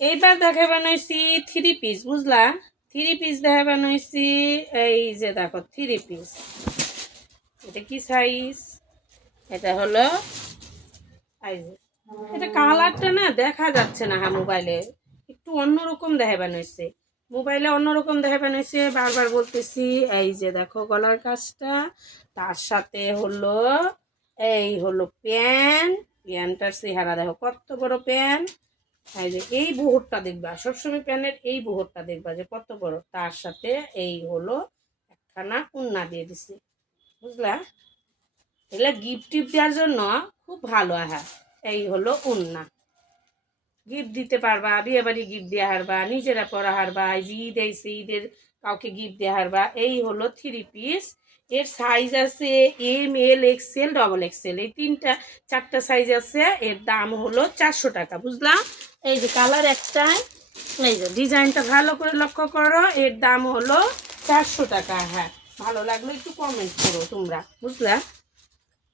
এইবার দেখা বানাইছি থ্রি পিস, বুঝলা? থ্রি পিস দেখা বানাইছি। এই যে দেখো থ্রি পিস, এটা কি সাইজ? এটা হলো এই যে, এটা কালারটা না দেখা যাচ্ছে না। হ্যাঁ, মোবাইলে একটু অন্যরকম দেখা বানাইছে, মোবাইলে অন্যরকম দেখা বানাইছে, বারবার বলতেছি। এই যে দেখো গলার কাজটা, তার সাথে হলো এই হলো প্যান্ট। প্যান্টটার চেহারা দেখো কত বড় প্যান্ট। এই যে এই বুহরটা দেখবা, সবসময় প্যানের এই বুহরটা দেখবা যে কত বড়। তার সাথে এই হলো একখানা উন্না দিয়ে দিছি, বুঝলা? এগুলা গিফট টিফট দেওয়ার জন্য খুব ভালো। হ্যাঁ, এই হলো উন্না, গিফট দিতে পারবা, বিয়ে বাড়ি গিফট দেওয়া হারবা, নিজেরা পরা হারবা, এই যে ঈদ আইসে ঈদের কাউকে গিফট দেওয়া হারবা। এই হলো থ্রি পিস। এর সাইজ আছে এম, এল, এক্সেল, ডবল এক্সেল, এই তিনটা চারটা সাইজ আছে। এর দাম হলো 400 টাকা, বুঝলাম? এই যে কালার একটাই, এই যে ডিজাইনটা ভালো করে লক্ষ্য করো। এর দাম হলো 400 টাকা। হ্যাঁ, ভালো লাগলো একটু কমেন্ট করো তোমরা, বুঝলা?